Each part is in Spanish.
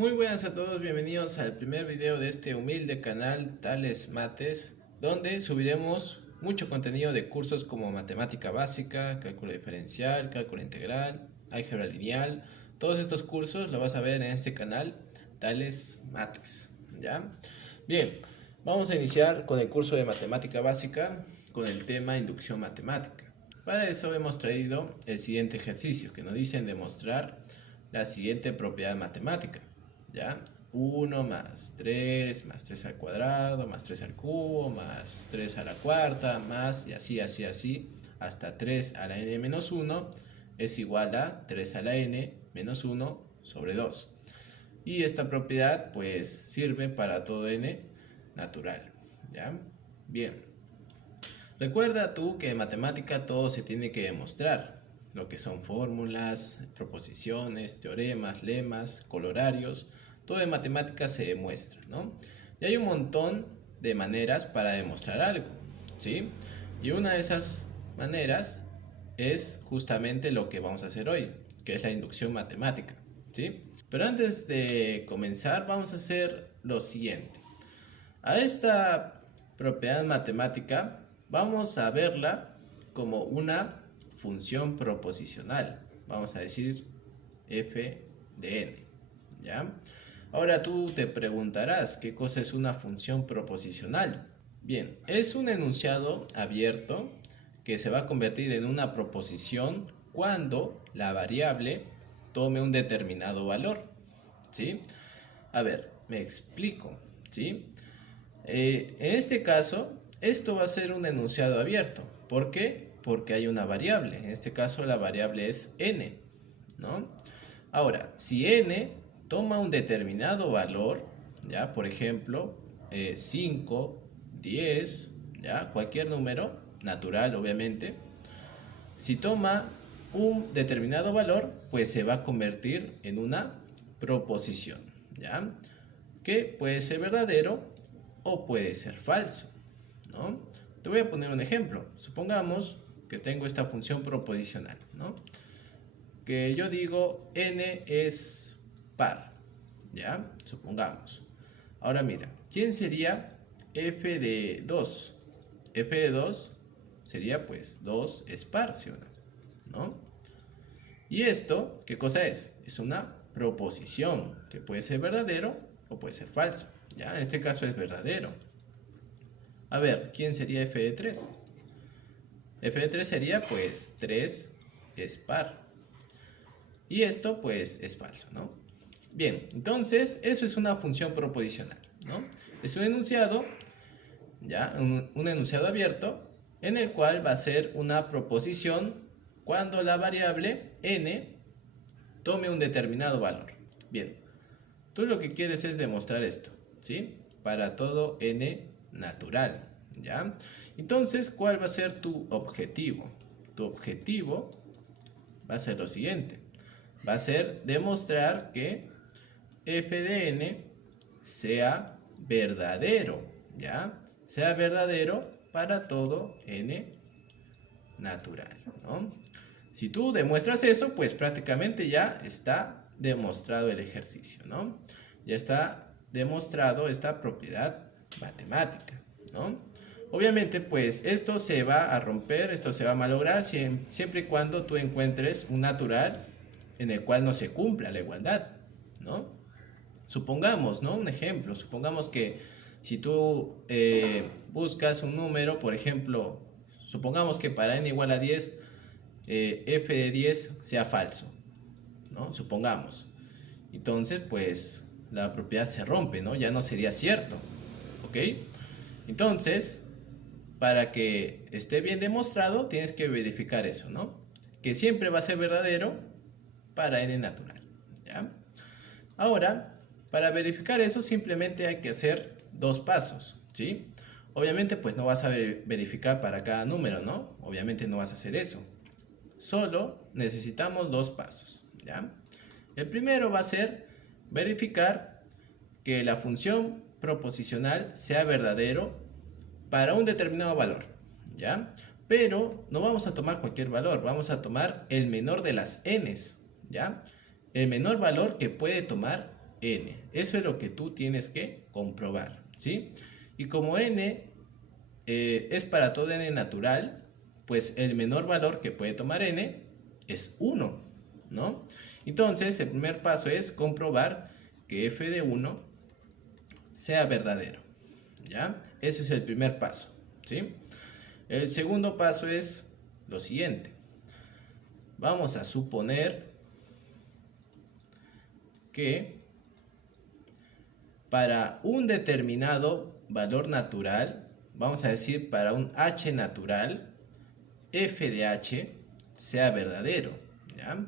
Muy buenas a todos, bienvenidos al primer video de este humilde canal Tales Mates, donde subiremos mucho contenido de cursos como matemática básica, cálculo diferencial, cálculo integral, álgebra lineal. Todos estos cursos los vas a ver en este canal Tales Mates, ¿ya? Bien, vamos a iniciar con el curso de matemática básica con el tema inducción matemática. Para eso hemos traído el siguiente ejercicio que nos dicen demostrar la siguiente propiedad matemática. ¿Ya? 1 más 3 al cuadrado, más 3 al cubo, más 3 a la cuarta, más y así, hasta 3 a la n menos 1 es igual a 3 a la n menos 1 sobre 2. Y esta propiedad pues sirve para todo n natural. ¿Ya? Bien. Recuerda tú que en matemática todo se tiene que demostrar. Lo que son fórmulas, proposiciones, teoremas, lemas, colorarios, todo en matemáticas se demuestra, ¿no? Y hay un montón de maneras para demostrar algo, ¿sí? Y una de esas maneras es justamente lo que vamos a hacer hoy, que es la inducción matemática, ¿sí? Pero antes de comenzar vamos a hacer lo siguiente. A esta propiedad matemática vamos a verla como una función proposicional, vamos a decir f de n, ¿ya? Ahora tú te preguntarás, ¿qué cosa es una función proposicional? Bien, es un enunciado abierto que se va a convertir en una proposición cuando la variable tome un determinado valor, ¿sí? A ver, me explico, ¿sí? En este caso, esto va a ser un enunciado abierto. ¿Por qué? Porque hay una variable. En este caso, la variable es n, ¿no? Ahora, si n toma un determinado valor, ¿ya? Por ejemplo, 5, 10, ¿ya? Cualquier número natural, obviamente. Si toma un determinado valor, pues se va a convertir en una proposición, ¿ya? Que puede ser verdadero o puede ser falso, ¿no? Te voy a poner un ejemplo. Supongamos que tengo esta función proposicional, ¿no? Que yo digo n es par, ¿ya? Supongamos. Ahora mira, ¿quién sería f de 2? F de 2 sería pues 2 es par, ¿sí o no? Y esto, ¿qué cosa es? Es una proposición que puede ser verdadero o puede ser falso, ¿ya? En este caso es verdadero. A ver, ¿quién sería f de 3? F de 3 sería pues 3 es par. Y esto pues es falso, ¿no? Bien, entonces eso es una función proposicional, ¿no? Es un enunciado, ¿ya? Un enunciado abierto en el cual va a ser una proposición cuando la variable n tome un determinado valor. Bien, tú lo que quieres es demostrar esto, ¿sí? Para todo n natural, ¿ya? Entonces, ¿cuál va a ser tu objetivo? Tu objetivo va a ser lo siguiente. Va a ser demostrar que f de n sea verdadero, ¿ya? Sea verdadero para todo n natural, ¿no? Si tú demuestras eso, pues prácticamente ya está demostrado el ejercicio, ¿no? Ya está demostrado esta propiedad matemática, ¿no? Obviamente, pues esto se va a romper, esto se va a malograr siempre y cuando tú encuentres un natural en el cual no se cumpla la igualdad, ¿no? Supongamos, ¿no? Un ejemplo, supongamos que si tú buscas un número, por ejemplo, supongamos que para n igual a 10, f de 10 sea falso, ¿no? Supongamos. Entonces, pues la propiedad se rompe, ¿no? Ya no sería cierto, ¿ok? Entonces, para que esté bien demostrado, tienes que verificar eso, ¿no? Que siempre va a ser verdadero para n natural, ¿ya? Ahora, para verificar eso simplemente hay que hacer dos pasos, ¿sí? Obviamente pues no vas a verificar para cada número, ¿no? Obviamente no vas a hacer eso. Solo necesitamos dos pasos, ¿ya? El primero va a ser verificar que la función proposicional sea verdadero para un determinado valor, ¿ya? Pero no vamos a tomar cualquier valor, vamos a tomar el menor de las n's, ¿ya? El menor valor que puede tomar n. Eso es lo que tú tienes que comprobar, ¿sí? Y como n es para todo n natural, pues el menor valor que puede tomar n es 1, ¿no? Entonces, el primer paso es comprobar que f de 1 sea verdadero, ¿ya? Ese es el primer paso, ¿sí? El segundo paso es lo siguiente. Vamos a suponer que para un determinado valor natural, vamos a decir para un h natural, f de h sea verdadero, ¿ya?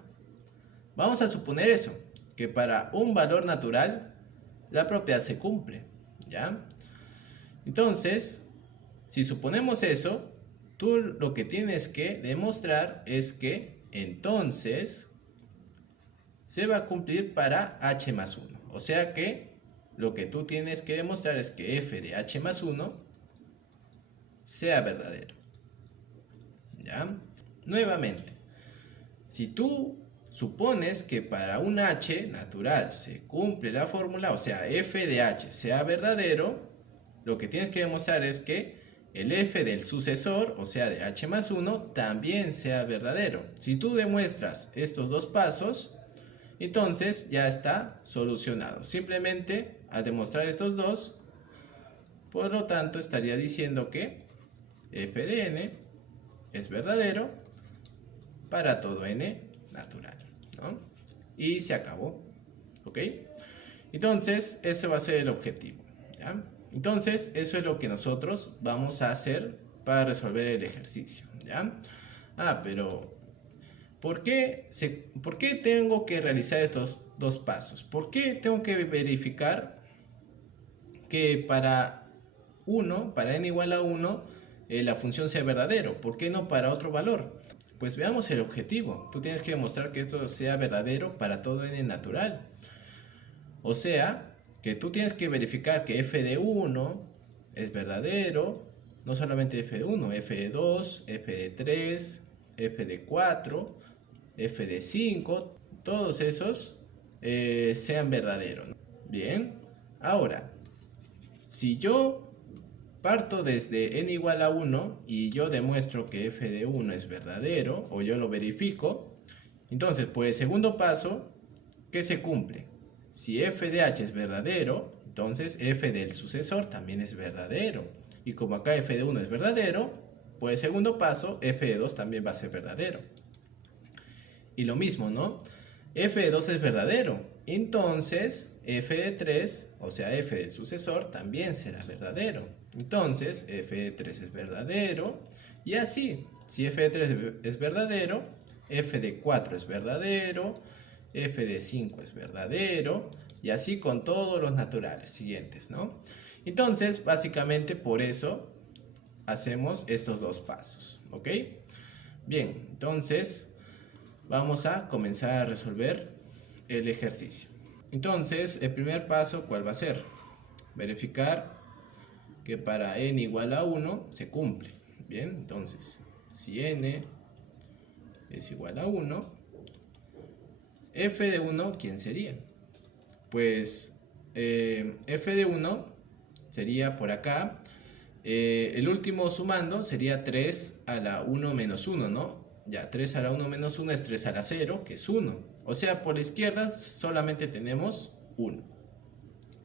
Vamos a suponer eso, que para un valor natural la propiedad se cumple, ¿ya? Entonces, si suponemos eso, tú lo que tienes que demostrar es que entonces se va a cumplir para h más 1. O sea que lo que tú tienes que demostrar es que f de h más 1 sea verdadero, ¿ya? Nuevamente, si tú supones que para un h natural se cumple la fórmula, o sea, f de h sea verdadero, lo que tienes que demostrar es que el f del sucesor, o sea, de h más 1, también sea verdadero. Si tú demuestras estos dos pasos, entonces ya está solucionado. Simplemente al demostrar estos dos, por lo tanto estaría diciendo que f de n es verdadero para todo n natural, ¿no? Y se acabó, ¿ok? Entonces, ese va a ser el objetivo, ¿ya? Entonces, eso es lo que nosotros vamos a hacer para resolver el ejercicio, ¿ya? Pero ¿por qué tengo que realizar estos dos pasos? ¿Por qué tengo que verificar que para n igual a 1, la función sea verdadero? ¿Por qué no para otro valor? Pues veamos el objetivo. Tú tienes que demostrar que esto sea verdadero para todo n natural. O sea, que tú tienes que verificar que f de 1 es verdadero, no solamente f de 1, f de 2, f de 3, f de 4, f de 5, todos esos sean verdaderos, ¿no? Bien, ahora, si yo parto desde n igual a 1 y yo demuestro que f de 1 es verdadero, o yo lo verifico, entonces por el segundo paso, ¿qué se cumple? Si f de h es verdadero, entonces f del sucesor también es verdadero. Y como acá f de 1 es verdadero, por el segundo paso, f de 2 también va a ser verdadero. Y lo mismo, ¿no? F de 2 es verdadero. Entonces, f de 3, o sea, f del sucesor, también será verdadero. Entonces, f de 3 es verdadero. Y así, si f de 3 es verdadero, f de 4 es verdadero, f de 5 es verdadero, y así con todos los naturales siguientes, ¿no? Entonces, básicamente por eso hacemos estos dos pasos, ¿ok? Bien, entonces vamos a comenzar a resolver el ejercicio. Entonces, el primer paso, ¿cuál va a ser? Verificar que para n igual a 1 se cumple. Bien, entonces, si n es igual a 1, f de 1, ¿quién sería? Pues f de 1 sería por acá, el último sumando sería 3 a la 1 menos 1, ¿no? Ya, 3 a la 1 menos 1 es 3 a la 0, que es 1. O sea, por la izquierda solamente tenemos 1.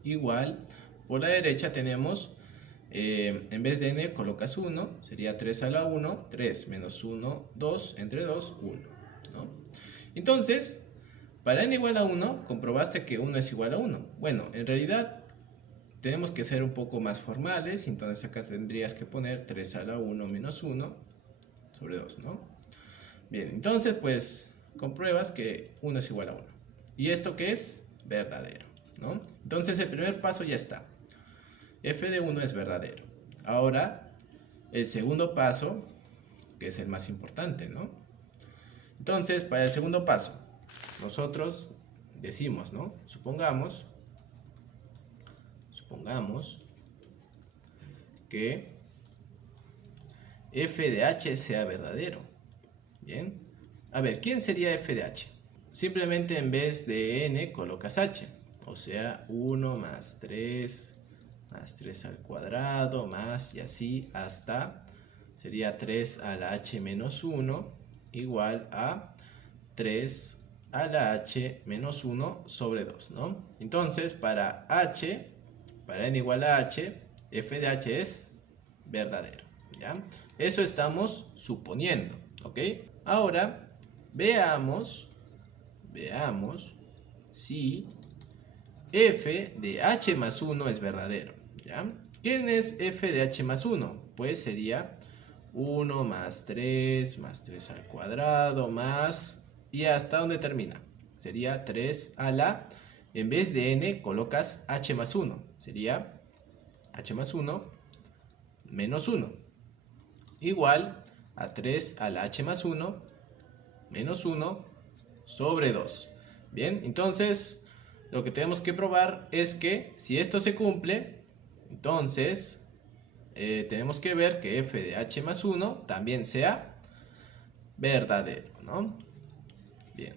Igual, por la derecha tenemos, en vez de n colocas 1, sería 3 a la 1, 3 menos 1, 2, entre 2, 1, ¿no? Entonces, para n igual a 1, comprobaste que 1 es igual a 1. Bueno, en realidad tenemos que ser un poco más formales, entonces acá tendrías que poner 3 a la 1 menos 1 sobre 2, ¿no? Bien, entonces pues compruebas que 1 es igual a 1. ¿Y esto qué es? Verdadero, ¿no? Entonces el primer paso ya está. F de 1 es verdadero. Ahora, el segundo paso, que es el más importante, ¿no? Entonces, para el segundo paso, nosotros decimos, ¿no? Supongamos que f de h sea verdadero. Bien. A ver, ¿quién sería f de h? Simplemente en vez de n colocas h. O sea, 1 más 3 al cuadrado, más y así hasta, sería 3 a la h menos 1 igual a 3 a la h menos 1 sobre 2, ¿no? Entonces, para n igual a h, f de h es verdadero, ¿ya? Eso estamos suponiendo, ¿ok? Ahora, veamos si f de h más 1 es verdadero, ¿ya? ¿Quién es f de h más 1? Pues sería 1 más 3 al cuadrado más... ¿Y hasta dónde termina? Sería 3 a la... En vez de n colocas h más 1. Sería h más 1 menos 1. Igual a 3 a la h más 1 menos 1 sobre 2. Bien, entonces lo que tenemos que probar es que si esto se cumple, entonces tenemos que ver que f de h más 1 también sea verdadero, ¿no? Bien,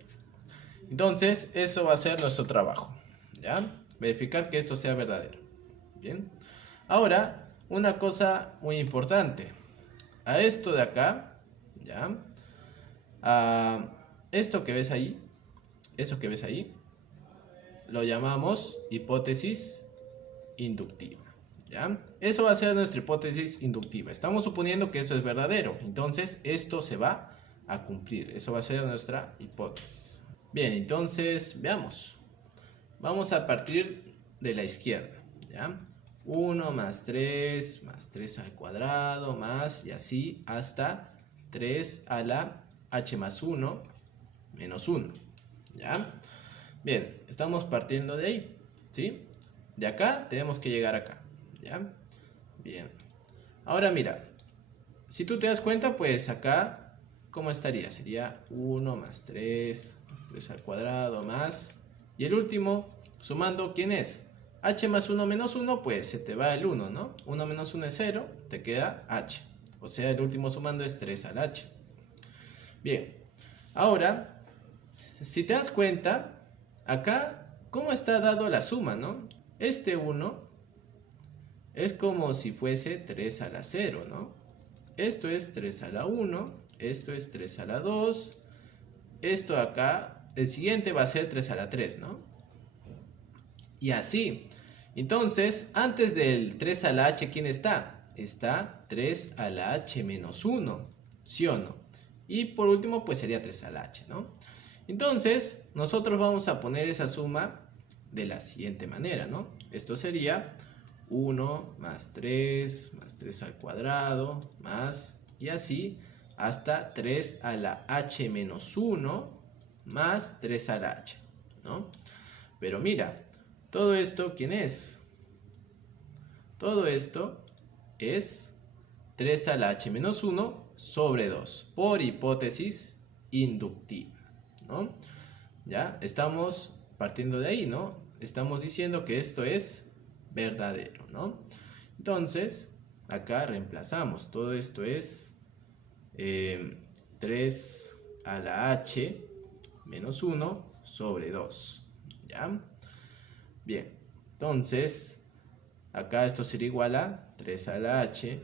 entonces eso va a ser nuestro trabajo, ¿ya? Verificar que esto sea verdadero. Bien, ahora una cosa muy importante. A esto de acá, ¿ya? A esto que ves ahí, eso que ves ahí, lo llamamos hipótesis inductiva, ¿ya? Eso va a ser nuestra hipótesis inductiva. Estamos suponiendo que esto es verdadero, entonces esto se va a cumplir. Eso va a ser nuestra hipótesis. Bien, entonces veamos. Vamos a partir de la izquierda, ¿ya? 1 más 3 al cuadrado más y así hasta 3 a la h más 1 menos 1, ¿ya? Bien, estamos partiendo de ahí, ¿sí? De acá tenemos que llegar acá, ¿ya? Bien. Ahora mira, si tú te das cuenta, pues acá, ¿cómo estaría? Sería 1 más 3 al cuadrado más... Y el último, sumando, ¿quién es? H más 1 menos 1, pues se te va el 1, ¿no? 1 menos 1 es 0, te queda h. O sea, el último sumando es 3 al h. Bien, ahora, si te das cuenta, acá, ¿cómo está dado la suma, no? Este 1 es como si fuese 3 a la 0, ¿no? Esto es 3 a la 1, esto es 3 a la 2, esto acá, el siguiente va a ser 3 a la 3, ¿no? Y así. Entonces, antes del 3 a la h, ¿quién está? Está 3 a la h menos 1, ¿sí o no? Y por último, pues sería 3 a la h, ¿no? Entonces, nosotros vamos a poner esa suma de la siguiente manera, ¿no? Esto sería 1 más 3 al cuadrado, más, y así, hasta 3 a la h menos 1 más 3 a la h, ¿no? Pero mira, todo esto, ¿quién es? Todo esto es 3 a la h menos 1 sobre 2, por hipótesis inductiva, ¿no? Ya estamos partiendo de ahí, ¿no? Estamos diciendo que esto es verdadero, ¿no? Entonces, acá reemplazamos. Todo esto es 3 a la h menos 1 sobre 2, ¿ya? Bien, entonces, acá esto sería igual a 3 a la h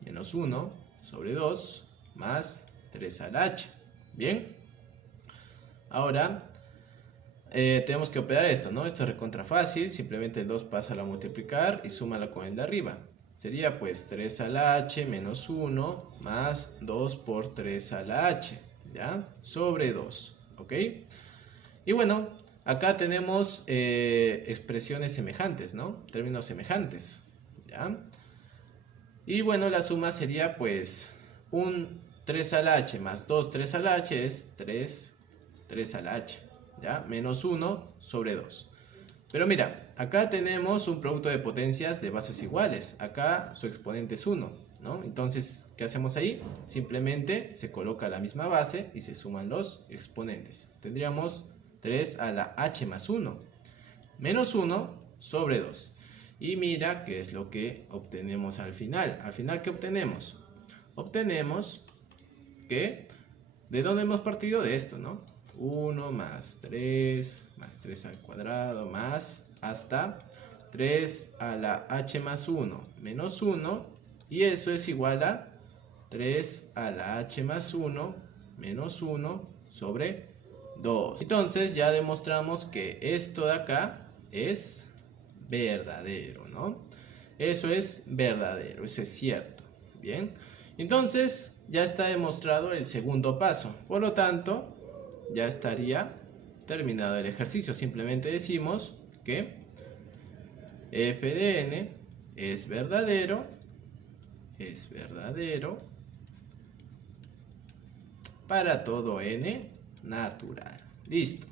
menos 1 sobre 2 más 3 a la h. Bien, ahora tenemos que operar esto, ¿no? Esto es recontra fácil, simplemente el 2 pasa a multiplicar y súmalo con el de arriba. Sería pues 3 a la h menos 1 más 2 por 3 a la h, ¿ya? Sobre 2, ¿ok? Y bueno, acá tenemos expresiones semejantes, ¿no? Términos semejantes, ¿ya? Y bueno, la suma sería pues un 3 a la h más 2 3 a la h es 3 a la h, ¿ya? Menos 1 sobre 2. Pero mira, acá tenemos un producto de potencias de bases iguales. Acá su exponente es 1, ¿no? Entonces, ¿qué hacemos ahí? Simplemente se coloca la misma base y se suman los exponentes. Tendríamos 3 a la h más 1 menos 1 sobre 2. Y mira qué es lo que obtenemos al final. Al final, ¿qué obtenemos? Obtenemos que, ¿de dónde hemos partido? De esto, ¿no? 1 más 3 al cuadrado más hasta 3 a la h más 1 menos 1, y eso es igual a 3 a la h más 1 menos 1 sobre 2. Entonces ya demostramos que esto de acá es verdadero, ¿no? Eso es verdadero, eso es cierto. Bien, entonces ya está demostrado el segundo paso. Por lo tanto, ya estaría terminado el ejercicio. Simplemente decimos que f de n es verdadero para todo n natural. Listo.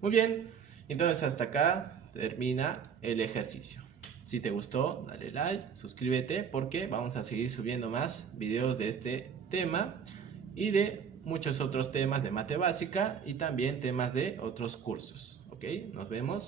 Muy bien, entonces hasta acá termina el ejercicio. Si te gustó, dale like, suscríbete, porque vamos a seguir subiendo más videos de este tema y de muchos otros temas de mate básica y también temas de otros cursos. ¿Ok? Nos vemos.